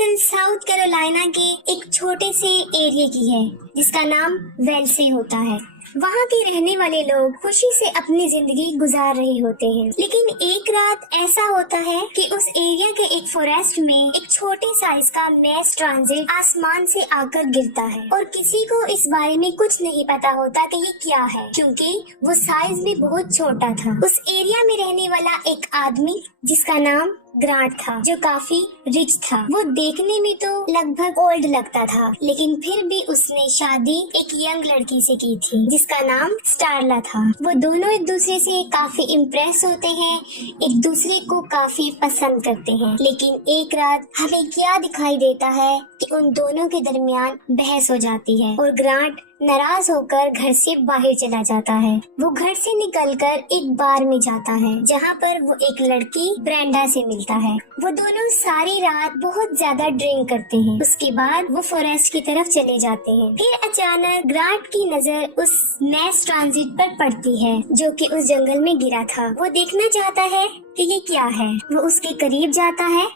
दरअसल south Carolina के एक छोटे से एरिया की है जिसका नाम वेल्से होता है। वहाँ के रहने वाले लोग खुशी से अपनी जिंदगी गुजार रहे होते हैं, लेकिन एक रात ऐसा होता है कि उस एरिया के एक फॉरेस्ट में एक छोटे साइज का मैस ट्रांजिट आसमान से आकर गिरता है और किसी को इस बारे में कुछ नहीं पता होता कि ये क्या है, क्योंकि वो साइज भी बहुत छोटा था। उस एरिया में रहने वाला एक आदमी जिसका नाम ग्रांट था, जो काफी रिच था। वो देखने में तो लगभग ओल्ड लगता था, लेकिन फिर भी उसने शादी एक यंग लड़की से की थी जिसका नाम स्टारला था। वो दोनों एक दूसरे से काफी इम्प्रेस होते हैं, एक दूसरे को काफी पसंद करते हैं। लेकिन एक रात हमें क्या दिखाई देता है कि उन दोनों के दरमियान बहस हो जाती है और ग्रांट नाराज होकर घर से बाहर चला जाता है। वो घर से निकलकर एक बार में जाता है जहाँ पर वो एक लड़की ब्रेंडा से मिलता है। वो दोनों सारी रात बहुत ज्यादा ड्रिंक करते हैं। उसके बाद वो फॉरेस्ट की तरफ चले जाते हैं। फिर अचानक ग्रांट की नजर उस मैस ट्रांजिट पर पड़ती है जो कि उस जंगल में गिरा था। वो देखना चाहता है कि ये क्या है। वो उसके करीब जाता है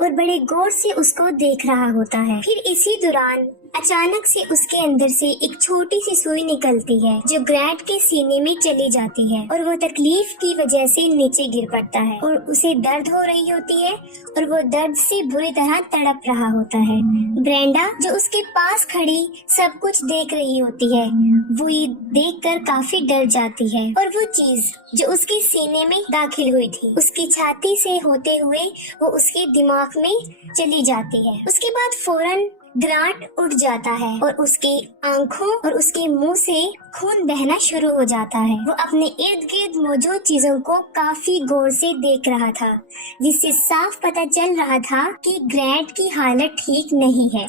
और बड़े गौर से उसको देख रहा होता है। फिर इसी दौरान अचानक से उसके अंदर से एक छोटी सी सुई निकलती है जो ग्रांट के सीने में चली जाती है और वो तकलीफ की वजह से नीचे गिर पड़ता है और उसे दर्द हो रही होती है और वो दर्द से बुरी तरह तड़प रहा होता है। ब्रेंडा जो उसके पास खड़ी सब कुछ देख रही होती है, वो ये देखकर काफी डर जाती है और वो चीज जो उसके सीने में दाखिल हुई थी उसकी छाती से होते हुए वो उसके दिमाग में चली जाती है। उसके बाद फौरन ग्रांट उठ जाता है और उसकी आंखों और उसके मुंह से खून बहना शुरू हो जाता है। वो अपने इर्द गिर्द मौजूद चीजों को काफी गौर से देख रहा था, जिससे साफ पता चल रहा था कि ग्रांट की हालत ठीक नहीं है।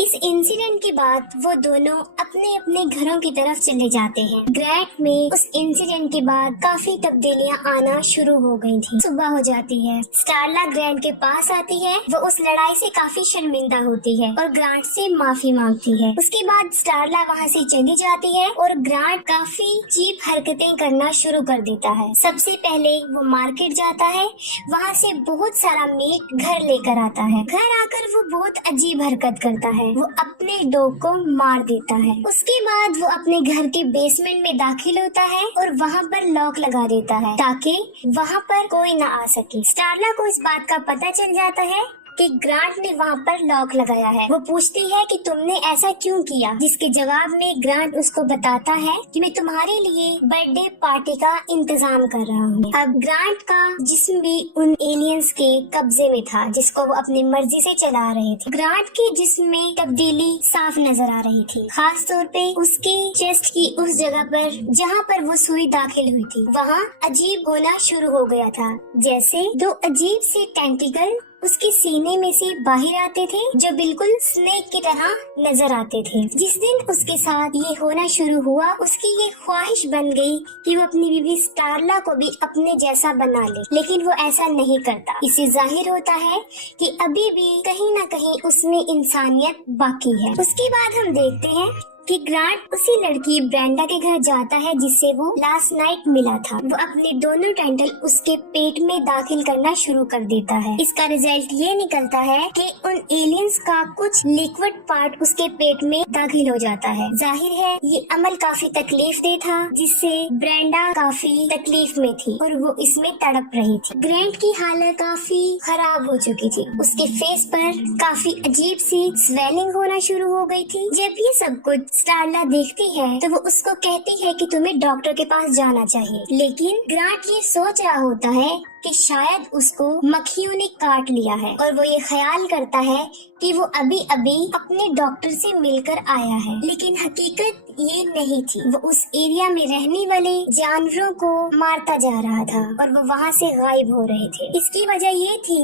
इस इंसिडेंट के बाद वो दोनों अपने अपने घरों की तरफ चले जाते हैं। ग्रांट में उस इंसिडेंट के बाद काफी तब्दीलियां आना शुरू हो गई थी। सुबह हो जाती है, स्टारला ग्रांट के पास आती है। वो उस लड़ाई से काफी शर्मिंदा होती है और ग्रांट से माफी मांगती है। उसके बाद स्टारला वहाँ से चली जाती है और ग्रांट काफी चीप हरकतें करना शुरू कर देता है। सबसे पहले वो मार्केट जाता है, वहाँ से बहुत सारा मीट घर लेकर आता है। घर आकर वो बहुत अजीब हरकत करता है, वो अपने डॉग को मार देता है। उसके बाद वो अपने घर के बेसमेंट में दाखिल होता है और वहाँ पर लॉक लगा देता है ताकि वहाँ पर कोई न आ सके। स्टारला को इस बात का पता चल जाता है कि ग्रांट ने वहाँ पर लॉक लगाया है। वो पूछती है कि तुमने ऐसा क्यों किया, जिसके जवाब में ग्रांट उसको बताता है कि मैं तुम्हारे लिए बर्थडे पार्टी का इंतजाम कर रहा हूँ। अब ग्रांट का जिस्म भी उन एलियंस के कब्जे में था जिसको वो अपनी मर्जी से चला रहे थे। ग्रांट के जिस्म में तब्दीली साफ नजर आ रही थी, खास तौर पे उसके चेस्ट की उस जगह पर जहाँ पर वो सुई दाखिल हुई थी वहाँ अजीब होना शुरू हो गया था, जैसे दो अजीब से टेंटिकल उसके सीने में से बाहर आते थे जो बिल्कुल स्नेक की तरह नजर आते थे। जिस दिन उसके साथ ये होना शुरू हुआ उसकी ये ख्वाहिश बन गई कि वो अपनी बीवी स्टारला को भी अपने जैसा बना ले, लेकिन वो ऐसा नहीं करता। इससे जाहिर होता है कि अभी भी कहीं न कहीं उसमें इंसानियत बाकी है। उसके बाद हम देखते हैं कि ग्रांट उसी लड़की ब्रेंडा के घर जाता है जिससे वो लास्ट नाइट मिला था। वो अपने दोनों टेंटल उसके पेट में दाखिल करना शुरू कर देता है। इसका रिजल्ट ये निकलता है कि उन एलियंस का कुछ लिक्विड पार्ट उसके पेट में दाखिल हो जाता है। जाहिर है ये अमल काफी तकलीफ दे था, जिससे ब्रेंडा काफी तकलीफ में थी और वो इसमें तड़प रही थी। ग्रांट की हालत काफी खराब हो चुकी थी, उसके फेस पर काफी अजीब सी स्वेलिंग होना शुरू हो गई थी। जब ये सब कुछ स्टारला देखती है तो वो उसको कहती है कि तुम्हें डॉक्टर के पास जाना चाहिए, लेकिन ग्रांट ये सोच रहा होता है कि शायद उसको मक्खियों ने काट लिया है और वो ये ख्याल करता है कि वो अभी अभी अपने डॉक्टर से मिलकर आया है, लेकिन हकीकत ये नहीं थी। वो उस एरिया में रहने वाले जानवरों को मारता जा रहा था और वो वहाँ से गायब हो रहे थे। इसकी वजह ये थी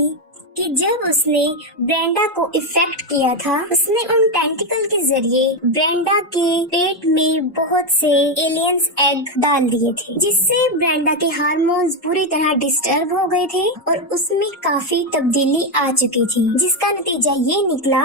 कि जब उसने ब्रेंडा को इफेक्ट किया था, उसने उन टेंटिकल के जरिए ब्रेंडा के पेट में बहुत से एलियंस एग डाल दिए थे, जिससे ब्रेंडा के हार्मोन्स बुरी तरह डिस्टर्ब हो गए थे और उसमें काफी तब्दीली आ चुकी थी, जिसका नतीजा ये निकला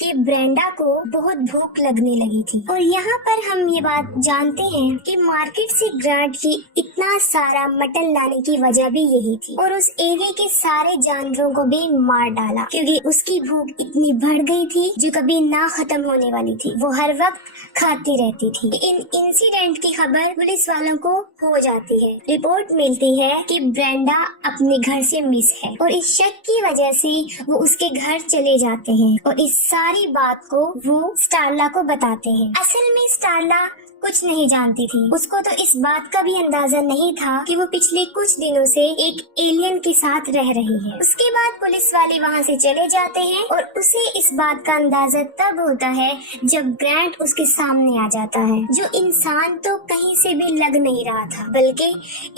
कि ब्रेंडा को बहुत भूख लगने लगी थी। और यहाँ पर हम ये बात जानते हैं कि मार्केट से ग्रांट की इतना सारा मटन लाने की वजह भी यही थी और उस एरिया के सारे जानवरों को भी मार डाला क्योंकि उसकी भूख इतनी बढ़ गई थी जो कभी ना खत्म होने वाली थी। वो हर वक्त खाती रहती थी। इन इंसिडेंट की खबर पुलिस वालों को हो जाती है। रिपोर्ट मिलती है कि ब्रेंडा अपने घर से मिस है और इस शक की वजह से वो उसके घर चले जाते हैं और इस सारी बात को वो स्टारला को बताते हैं। असल में स्टारला कुछ नहीं जानती थी। उसको तो इस बात का भी अंदाजा नहीं था कि वो पिछले कुछ दिनों से एक एलियन के साथ रह रही है। उसके बाद पुलिस वाले वहाँ से चले जाते हैं और उसे इस बात का अंदाजा तब होता है जब ग्रांट उसके सामने आ जाता है, जो इंसान तो कहीं से भी लग नहीं रहा था बल्कि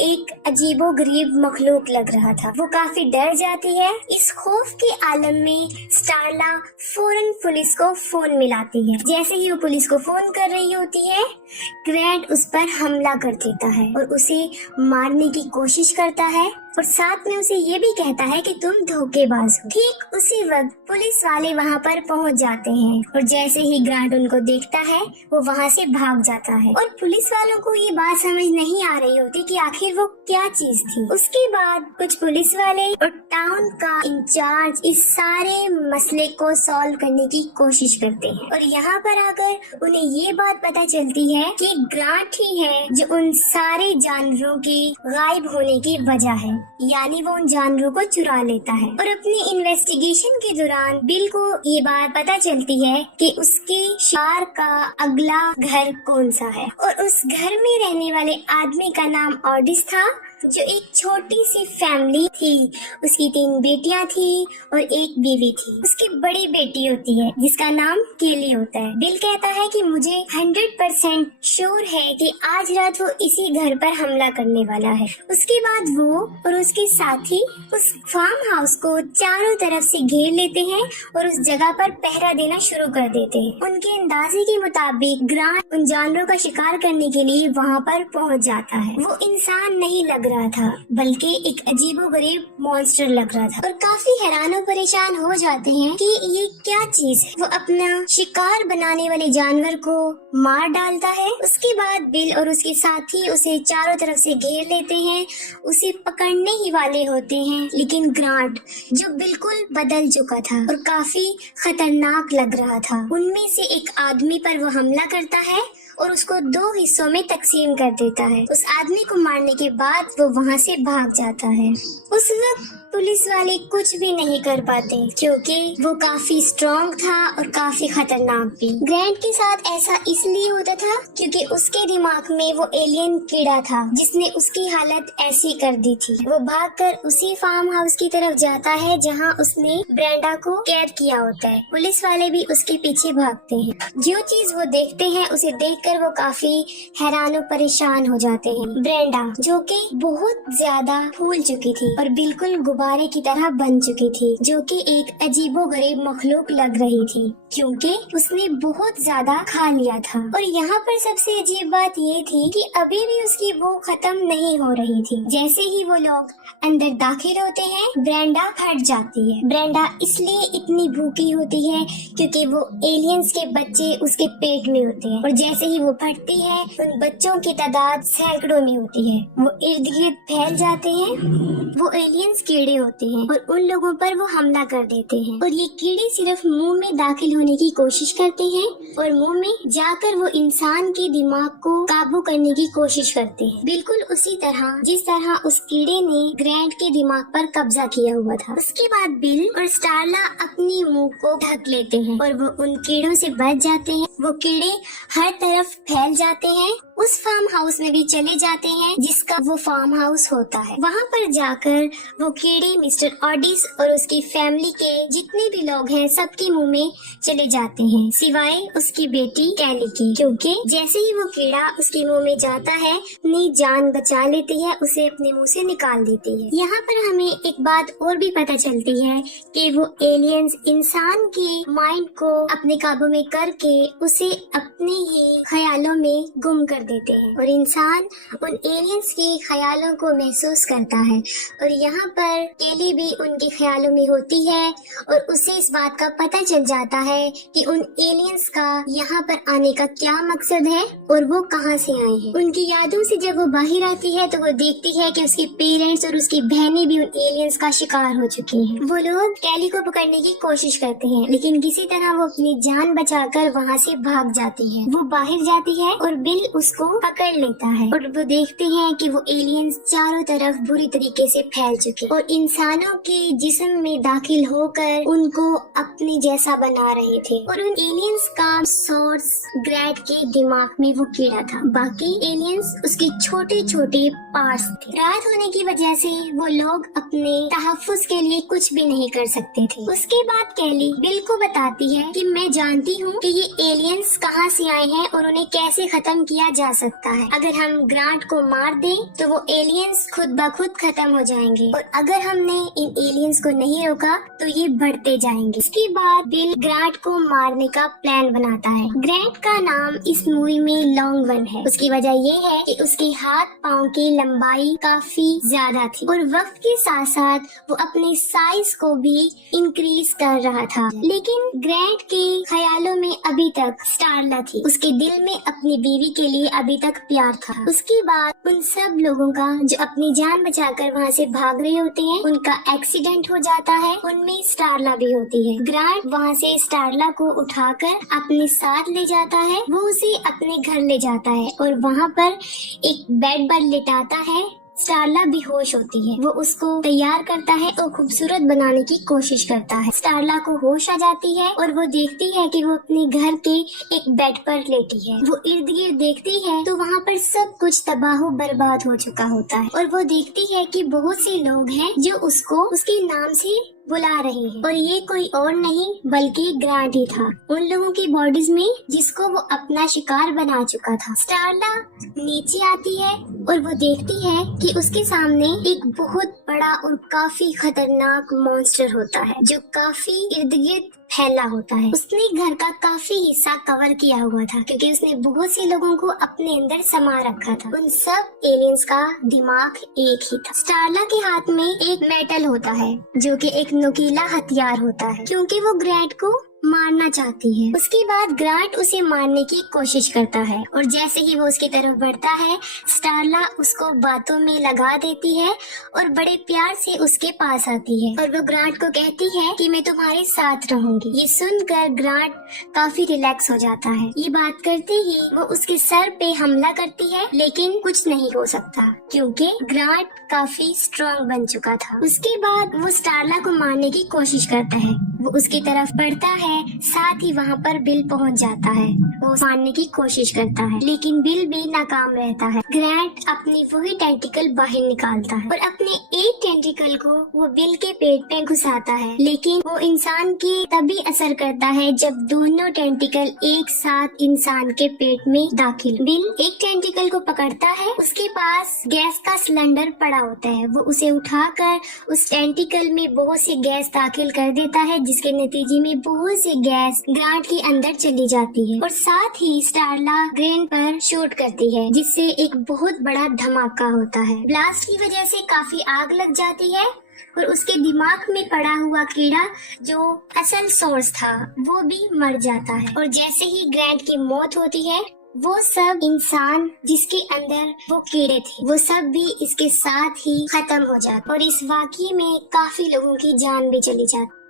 एक अजीबोगरीब मखलूक लग रहा था। वो काफी डर जाती है। इस खौफ के आलम में स्टारला फौरन पुलिस को फोन मिलाती है। जैसे ही वो पुलिस को फोन कर रही होती है, ग्रांट उस पर हमला कर देता है और उसे मारने की कोशिश करता है और साथ में उसे ये भी कहता है कि तुम धोखेबाज हो। ठीक उसी वक्त पुलिस वाले वहाँ पर पहुँच जाते हैं और जैसे ही ग्रांट उनको देखता है वो वहाँ से भाग जाता है और पुलिस वालों को ये बात समझ नहीं आ रही होती कि आखिर वो क्या चीज थी। उसके बाद कुछ पुलिस वाले और टाउन का इंचार्ज इस सारे मसले को सॉल्व करने की कोशिश करते हैं और यहाँ पर आकर उन्हें ये बात पता चलती है कि ग्रांट ही है जो उन सारे जानवरों के गायब होने की वजह है, यानी वो उन जानवरों को चुरा लेता है। और अपनी इन्वेस्टिगेशन के दौरान बिल को ये बात पता चलती है कि उसके शिकार का अगला घर कौन सा है और उस घर में रहने वाले आदमी का नाम ऑडिस था, जो एक छोटी सी फैमिली थी। उसकी 3 बेटियां थी और एक बीवी थी। उसकी बड़ी बेटी होती है जिसका नाम केली होता है। बिल कहता है कि मुझे 100% श्योर है कि आज रात वो इसी घर पर हमला करने वाला है। उसके बाद वो और उसके साथी उस फार्म हाउस को चारों तरफ से घेर लेते हैं और उस जगह पर पहरा देना शुरू कर देते हैं। उनके अंदाजे के मुताबिक ग्रांट उन जानवरों का शिकार करने के लिए वहाँ पर पहुँच जाता है। वो इंसान नहीं लग रहा था बल्कि एक अजीबोगरीब मॉन्स्टर लग रहा था और काफी हैरान और परेशान हो जाते हैं कि ये क्या चीज है। वो अपना शिकार बनाने वाले जानवर को मार डालता है। उसके बाद बिल और उसके साथी उसे चारों तरफ से घेर लेते हैं, उसे पकड़ने ही वाले होते हैं, लेकिन ग्रांट जो बिल्कुल बदल चुका था और काफी खतरनाक लग रहा था, उनमें से एक आदमी पर वो हमला करता है और उसको 2 हिस्सों में तकसीम कर देता है। उस आदमी को मारने के बाद वो वहाँ से भाग जाता है। उस वक्त पुलिस वाले कुछ भी नहीं कर पाते क्योंकि वो काफी स्ट्रॉन्ग था और काफी खतरनाक भी। ग्रांट के साथ ऐसा इसलिए होता था क्योंकि उसके दिमाग में वो एलियन कीड़ा था जिसने उसकी हालत ऐसी कर दी थी। वो भागकर उसी फार्म हाउस की तरफ जाता है जहाँ उसने ब्रेंडा को कैद किया होता है। पुलिस वाले भी उसके पीछे भागते हैं। जो चीज वो देखते हैं उसे देखकर वो काफी हैरान और परेशान हो जाते हैं। ब्रेंडा जो कि बहुत ज्यादा फूल चुकी थी और बिल्कुल गुब्बारे की तरह बन चुकी थी, जो कि एक अजीबोगरीब मखलूक लग रही थी क्योंकि उसने बहुत ज्यादा खा लिया था। और यहाँ पर सबसे अजीब बात ये थी कि अभी भी उसकी भूख खत्म नहीं हो रही थी। जैसे ही वो लोग अंदर दाखिल होते हैं, ब्रेंडा फट जाती है। ब्रेंडा इसलिए इतनी भूखी होती है क्योंकि वो एलियंस के बच्चे उसके पेट में होते हैं और जैसे ही वो फटती है उन बच्चों की तादाद सैकड़ों में होती है। वो इर्द गिर्द फैल जाते हैं। वो एलियंस कीड़े होते हैं और उन लोगों पर वो हमला कर देते हैं और ये कीड़े सिर्फ मुंह में दाखिल होने की कोशिश करते हैं और मुंह में जाकर वो इंसान के दिमाग को काबू करने की कोशिश करते हैं, बिल्कुल उसी तरह जिस तरह उस कीड़े ने ग्रांट के दिमाग पर कब्जा किया हुआ था। उसके बाद बिल और स्टारला अपनी मुंह को ढक लेते हैं और वो उन कीड़ों से बच जाते हैं। वो कीड़े हर तरफ फैल जाते हैं, उस फार्म हाउस में भी चले जाते हैं जिसका वो फार्म हाउस होता है। वहाँ पर जाकर वो कीड़े मिस्टर ऑडिस और उसकी फैमिली के जितने भी लोग हैं सबके मुंह में चले जाते हैं सिवाय उसकी बेटी कैली की, क्योंकि जैसे ही वो कीड़ा उसके मुंह में जाता है अपनी जान बचा लेती है, उसे अपने मुंह से निकाल देती है। यहाँ पर हमें एक बात और भी पता चलती है कि वो एलियंस इंसान के माइंड को अपने काबू में करके उसे अपने ही ख्यालों में गुम कर देते हैं और इंसान उन एलियंस के ख्यालों को महसूस करता है और यहाँ पर केली भी उनके ख्यालों में होती है और उसे इस बात का पता चल जाता है कि उन एलियंस का यहाँ पर आने का क्या मकसद है और वो कहाँ से आए हैं। उनकी यादों से जब वो बाहर आती है तो वो देखती है कि उसके पेरेंट्स और उसकी बहनें भी उन एलियंस का शिकार हो चुकी हैं। वो लोग केली को पकड़ने की कोशिश करते हैं लेकिन किसी तरह वो अपनी जान बचाकर वहाँ से भाग जाती है। वो बाहर जाती है और बिल उसको पकड़ लेता है और वो देखते हैं कि वो एलियंस चारों तरफ बुरी तरीके से फैल चुके और इंसानों के जिस्म में दाखिल होकर उनको अपने जैसा बना रहे थे और उन एलियंस का सोर्स ग्रैट के दिमाग में वो कीड़ा था, बाकी एलियंस उसके छोटे छोटे पार्ट्स थे। रात होने की वजह से वो लोग अपने तहफ्फुज़ के लिए कुछ भी नहीं कर सकते थे। उसके बाद केली बिल को बताती है कि मैं जानती हूँ कि ये एलियंस कहाँ से आए हैं और उन्हें कैसे खत्म किया जा सकता है। अगर हम ग्रांट को मार दें तो वो एलियंस खुद ब खुद खत्म हो जाएंगे और अगर हमने इन एलियंस को नहीं रोका तो ये बढ़ते जाएंगे। इसके बाद बिल ग्रांट को मारने का प्लान बनाता है। ग्रांट का नाम इस मूवी में लॉन्ग वन है। उसकी वजह ये है कि उसके हाथ पाँव की लंबाई काफी ज्यादा थी और वक्त के साथ साथ वो अपने साइज को भी इंक्रीज कर रहा था। लेकिन ग्रांट के ख्यालों में अभी तक स्टारला थी। उसके दिल में अपनी बीवी के लिए अभी तक प्यार था। उसके बाद उन सब लोगों का जो अपनी जान बचाकर वहाँ से भाग रहे होते हैं उनका एक्सीडेंट हो जाता है। उनमें स्टारला भी होती है। ग्रांट वहाँ से स्टारला को उठाकर अपने साथ ले जाता है। वो उसे अपने घर ले जाता है और वहाँ पर एक बेड पर लिटाता है। स्टारला बेहोश होती है। वो उसको तैयार करता है और खूबसूरत बनाने की कोशिश करता है। स्टारला को होश आ जाती है और वो देखती है कि वो अपने घर के एक बेड पर लेटी है। वो इर्द गिर्द देखती है तो वहाँ पर सब कुछ तबाह बर्बाद हो चुका होता है और वो देखती है कि बहुत से लोग हैं जो उसको उसके नाम से बुला रहे हैं और ये कोई और नहीं बल्कि ग्रांट ही था, उन लोगों की बॉडीज में जिसको वो अपना शिकार बना चुका था। स्टारला नीचे आती है और वो देखती है कि उसके सामने एक बहुत बड़ा और काफी खतरनाक मॉन्स्टर होता है जो काफी इर्द गिर्द फैला होता है। उसने घर का काफी हिस्सा कवर किया हुआ था क्योंकि उसने बहुत से लोगों को अपने अंदर समा रखा था। उन सब एलियंस का दिमाग एक ही था। स्टारला के हाथ में एक मेटल होता है जो कि एक नुकीला हथियार होता है क्योंकि वो ग्रांट को मारना चाहती है। उसके बाद ग्रांट उसे मारने की कोशिश करता है और जैसे ही वो उसकी तरफ बढ़ता है स्टारला उसको बातों में लगा देती है और बड़े प्यार से उसके पास आती है और वो ग्रांट को कहती है कि मैं तुम्हारे साथ रहूंगी। ये सुनकर ग्रांट काफी रिलैक्स हो जाता है। ये बात करते ही वो उसके सर पे हमला करती है लेकिन कुछ नहीं हो सकता क्योंकि ग्रांट काफी स्ट्रॉन्ग बन चुका था। उसके बाद वो स्टारला को मारने की कोशिश करता है। वो उसकी तरफ बढ़ता है, साथ ही वहाँ पर बिल पहुँच जाता है। वो मारने की कोशिश करता है लेकिन बिल भी नाकाम रहता है। ग्रांट अपनी वही टेंटिकल बाहर निकालता है और अपने एक टेंटिकल को वो बिल के पेट में घुसाता है लेकिन वो इंसान की तभी असर करता है जब दोनों टेंटिकल एक साथ इंसान के पेट में दाखिल। बिल एक टेंटिकल को पकड़ता है, उसके पास गैस का सिलेंडर पड़ा होता है। वो उसे उठाकर उस टेंटिकल में बहुत सी गैस दाखिल कर देता है जिसके नतीजे में बहुत सी गैस ग्रांट के अंदर चली जाती है और साथ ही स्टारला ग्रांट पर शूट करती है जिससे एक बहुत बड़ा धमाका होता है। ब्लास्ट की वजह से काफी आग लग जाती है और उसके दिमाग में पड़ा हुआ कीड़ा जो असल सोर्स था वो भी मर जाता है और जैसे ही ग्रांट की मौत होती है वो सब इंसान जिसके अंदर वो कीड़े थे वो सब भी इसके साथ ही खत्म हो जाते और इस वाकये में काफी लोगों की जान भी चली जाती।